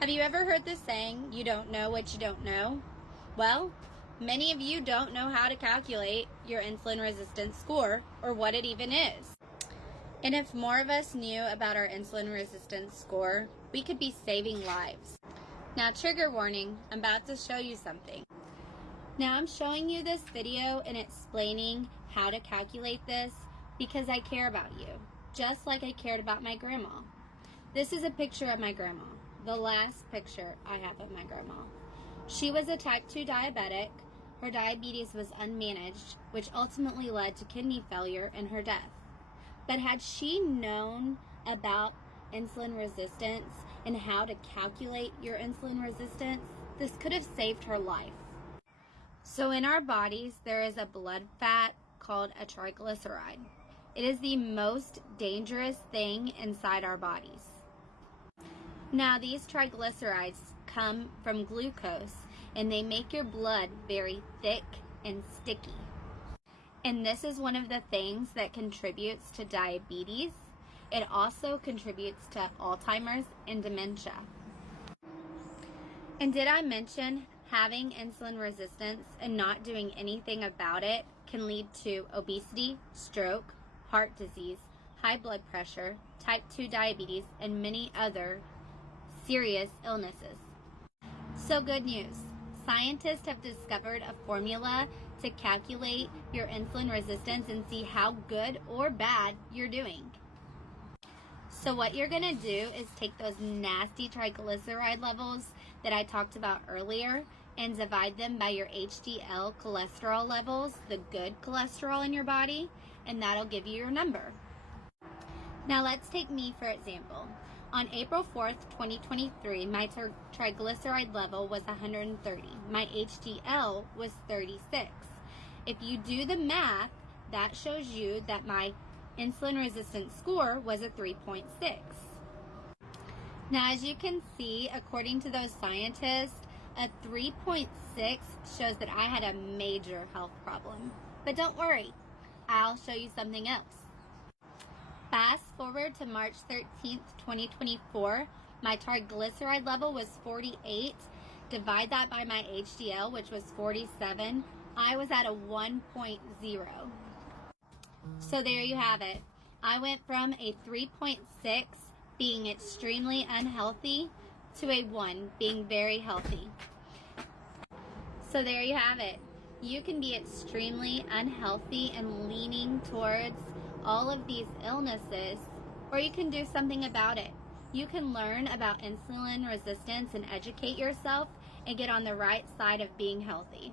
Have you ever heard the saying, you don't know what you don't know? Well, many of you don't know how to calculate your insulin resistance score or what it even is. And if more of us knew about our insulin resistance score, we could be saving lives. Now, trigger warning, I'm about to show you something. Now, I'm showing you this video and explaining how to calculate this because I care about you, just like I cared about my grandma. This is a picture of my grandma, the last picture I have of my grandma. She was a type 2 diabetic. Her diabetes was unmanaged, which ultimately led to kidney failure and her death. But had she known about insulin resistance and how to calculate your insulin resistance, this could have saved her life. So in our bodies, there is a blood fat called a triglyceride. It is the most dangerous thing inside our bodies. Now, these triglycerides come from glucose, and they make your blood very thick and sticky. And this is one of the things that contributes to diabetes. It also contributes to Alzheimer's and dementia. And did I mention having insulin resistance and not doing anything about it can lead to obesity, stroke, heart disease, high blood pressure, type 2 diabetes, and many other serious illnesses. So good news. Scientists have discovered a formula to calculate your insulin resistance and see how good or bad you're doing. So what you're going to do is take those nasty triglyceride levels that I talked about earlier and divide them by your HDL cholesterol levels, the good cholesterol in your body, and that'll give you your number. Now let's take me for example. On April 4th, 2023, my triglyceride level was 130. My HDL was 36. If you do the math, that shows you that my insulin resistance score was a 3.6. Now, as you can see, according to those scientists, a 3.6 shows that I had a major health problem. But don't worry, I'll show you something else. Fast forward to March 13th, 2024, my triglyceride level was 48. Divide that by my HDL, which was 47. I was at a 1.0. So there you have it. I went from a 3.6 being extremely unhealthy to a 1 being very healthy. So there you have it. You can be extremely unhealthy and leaning towards all of these illnesses, or you can do something about it. You can learn about insulin resistance and educate yourself and get on the right side of being healthy.